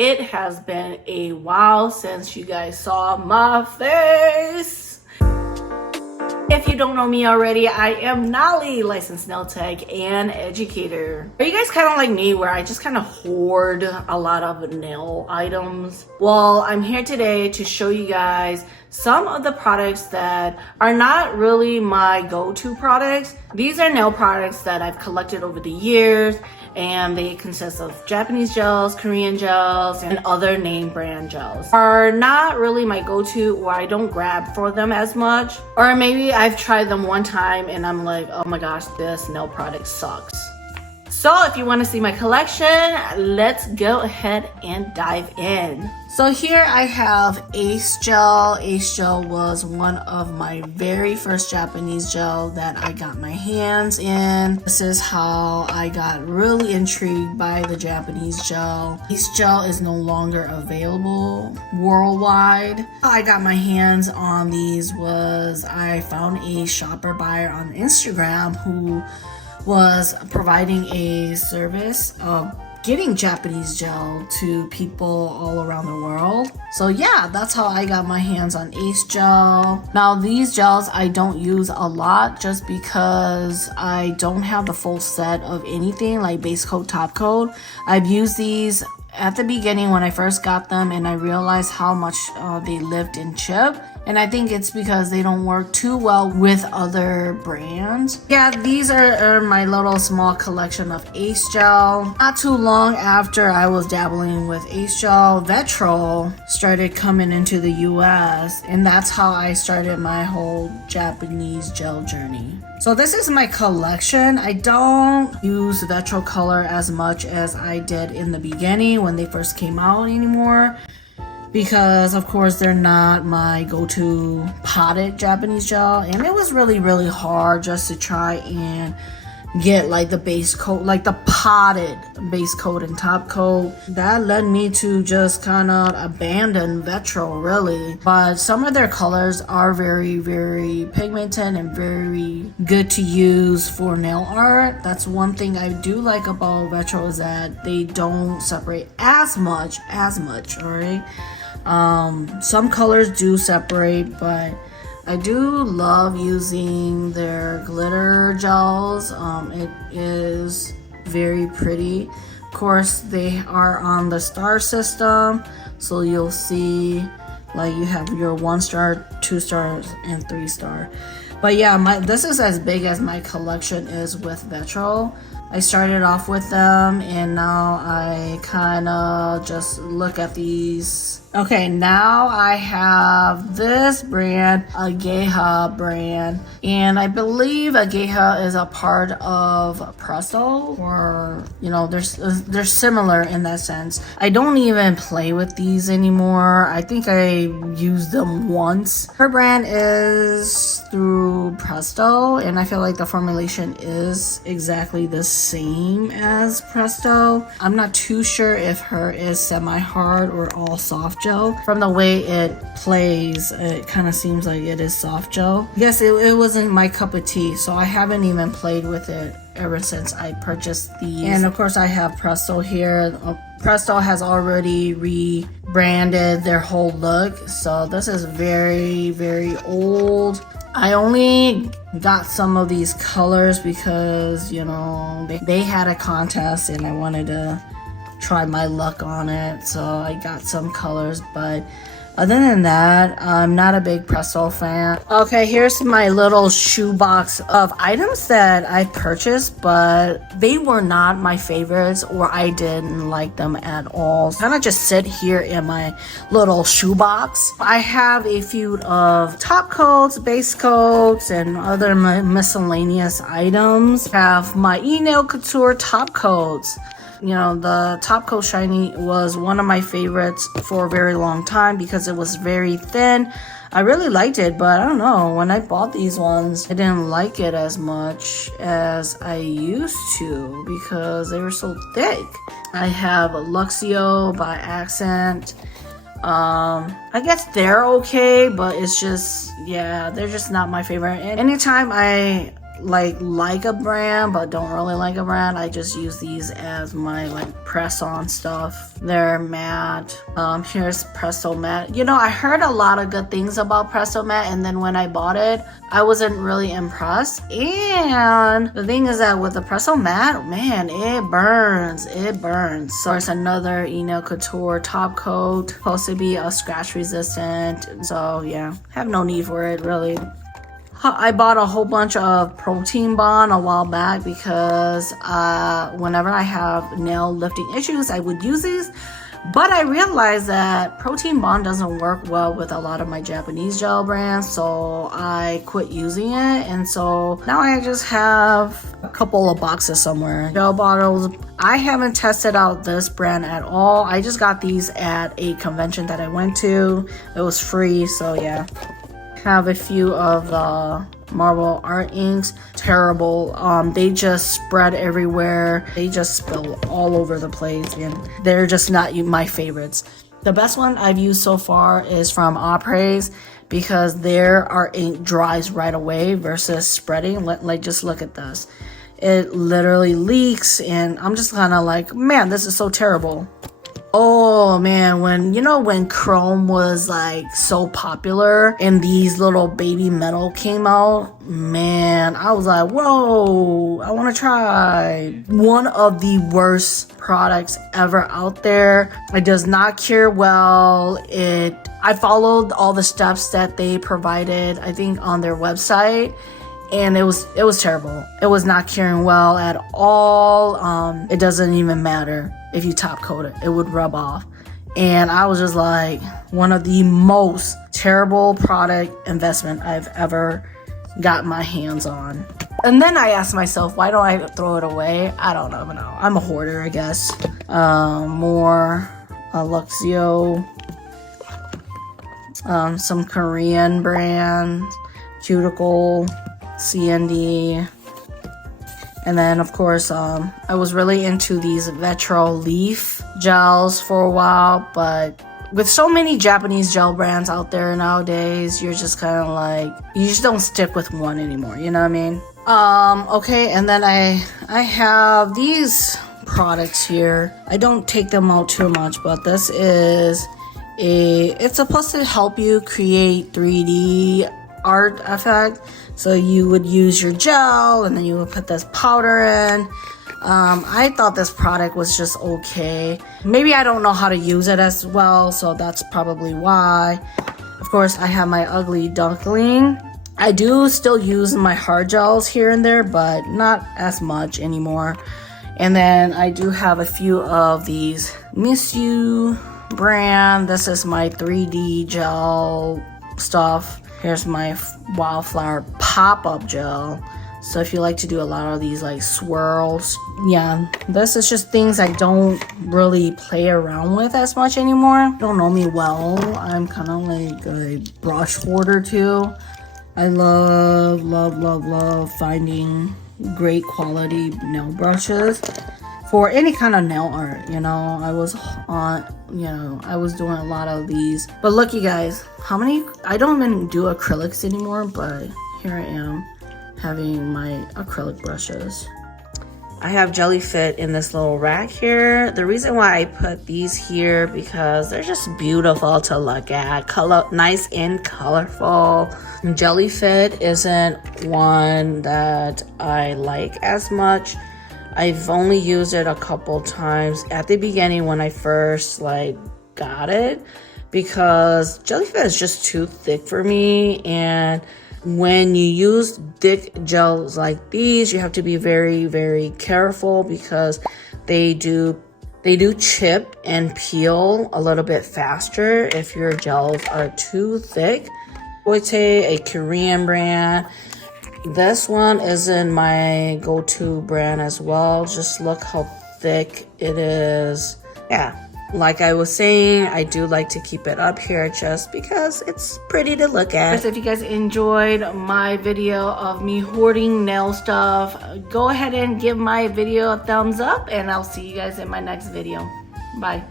It has been a while since you guys saw my face. If you don't know me already, I am Nali, licensed nail tech and educator. Are you guys kind of like me where I just kind of hoard a lot of nail items? Well, I'm here today to show you guys some of the products that are not really my go-to products. These are nail products that I've collected over the years, and they consist of Japanese gels, Korean gels, and other name brand gels. Are not really my go-to, or I don't grab for them as much. Or maybe I've tried them one time and I'm like, oh my gosh, this nail product sucks. So if you want to see my collection, let's go ahead and dive in. So here I have Ace Gel. Ace Gel was one of my very first Japanese gel that I got my hands in. This is how I got really intrigued by the Japanese gel. Ace Gel is no longer available worldwide. How I got my hands on these was I found a shopper buyer on Instagram who was providing a service of getting Japanese gel to people all around the world. So yeah, that's how I got my hands on Ace Gel. Now these gels I don't use a lot just because I don't have the full set of anything like base coat, top coat. I've used these at the beginning when I first got them, and I realized how much they lived in chip. And I think it's because they don't work too well with other brands. Yeah, these are my little small collection of Ace Gel. Not too long after I was dabbling with Ace Gel, Vetro started coming into the US, and that's how I started my whole Japanese gel journey. So this is my collection. I don't use Vetro color as much as I did in the beginning when they first came out anymore, because of course they're not my go-to potted Japanese gel, and it was really hard just to try and get like the base coat, like the potted base coat and top coat. That led me to just kind of abandon Vetro really. But some of their colors are very pigmented and very good to use for nail art. That's one thing I do like about Vetro, is that they don't separate as much, alright? Some colors do separate, but I do love using their glitter gels. It is very pretty. Of course, they are on the star system, so you'll see like you have your 1 star, 2 stars, and 3 star. But yeah, this is as big as my collection is with Vetro. I started off with them, and now I kind of just look at these. Okay, now I have this brand, Ageha brand, and I believe Ageha is a part of Presto, or you know, they're similar in that sense. I don't even play with these anymore. I think I used them once. Her brand is through Presto, and I feel like the formulation is exactly the same as Presto. I'm not too sure if her is semi-hard or all soft gel. From the way it plays, it kind of seems like it is soft gel. Yes, it wasn't my cup of tea, so I haven't even played with it ever since I purchased these. And of course I have Presto here. Presto has already rebranded their whole look, so this is very old. I only got some of these colors because, you know, they had a contest and I wanted to try my luck on it, so I got some colors. But other than that, I'm not a big Presto fan. Okay, here's my little shoebox of items that I purchased, but they were not my favorites, or I didn't like them at all. Kind of just sit here in my little shoebox. I have a few of top coats, base coats, and other miscellaneous items. I have my E-Nail Couture top coats. You know, the top coat shiny was one of my favorites for a very long time because it was very thin. I really liked it, but I don't know, when I bought these ones, I didn't like it as much as I used to because they were so thick. I have Luxio by Accent. I guess they're okay, but it's just, yeah, they're just not my favorite. And anytime I like a brand, but don't really like a brand. I just use these as my like press-on stuff. They're matte. Here's Presto Matte. You know, I heard a lot of good things about Presto Matte, and then when I bought it, I wasn't really impressed. And the thing is that with the Presto Matte, man, it burns. It burns. So there's another Couture top coat, supposed to be a scratch resistant. So yeah, have no need for it really. I bought a whole bunch of protein bond a while back because whenever I have nail lifting issues, I would use these. But I realized that protein bond doesn't work well with a lot of my Japanese gel brands, so I quit using it. And so now I just have a couple of boxes somewhere. Gel bottles. I haven't tested out this brand at all. I just got these at a convention that I went to. It was free, so yeah. Have a few of the Marble Art inks. Terrible. They just spread everywhere. They just spill all over the place, and they're just not my favorites. The best one I've used so far is from Apres because their art ink dries right away versus spreading. Like just look at this. It literally leaks, and I'm just kind of like, man, this is so terrible. Oh man, when Chrome was like so popular and these little baby metal came out, man, I was like, whoa, I want to try. One of the worst products ever out there. It does not cure well. I followed all the steps that they provided, I think, on their website. And it was terrible. It was not curing well at all. It doesn't even matter if you top coat it. It would rub off. And I was just like, one of the most terrible product investment I've ever got my hands on. And then I asked myself, why don't I throw it away? I don't know. I'm a hoarder, I guess. More Luxio. Some Korean brands. Cuticle. CND, and then of course I was really into these Vetro leaf gels for a while, but with so many Japanese gel brands out there nowadays, you're just kind of like, you just don't stick with one anymore, you know what I mean? Okay, and then I have these products here. I don't take them out too much, but this is it's supposed to help you create 3D art effect. So you would use your gel and then you would put this powder in. I thought this product was just okay. Maybe I don't know how to use it as well, so that's probably why. Of course, I have my Ugly Duckling. I do still use my hard gels here and there, but not as much anymore. And then I do have a few of these Miss You brand. This is my 3D gel stuff. Here's my Wildflower pop-up gel. So if you like to do a lot of these like swirls, yeah, this is just things I don't really play around with as much anymore. You don't know me well. I'm kind of like a brush hoarder too. I love finding great quality nail brushes for any kind of nail art. I was doing a lot of these. But look, you guys, I don't even do acrylics anymore, but here I am having my acrylic brushes. I have Jelly Fit in this little rack here. The reason why I put these here because they're just beautiful to look at. Nice and colorful. Jelly Fit isn't one that I like as much. I've only used it a couple times at the beginning when I first got it, because Jellyfit is just too thick for me, and when you use thick gels like these, you have to be very, very careful because they do chip and peel a little bit faster if your gels are too thick. Boite, a Korean brand. This one isn't my go-to brand as well. Just look how thick it is. Yeah, like I was saying, I do like to keep it up here just because it's pretty to look at. If you guys enjoyed my video of me hoarding nail stuff, go ahead and give my video a thumbs up, and I'll see you guys in my next video. Bye.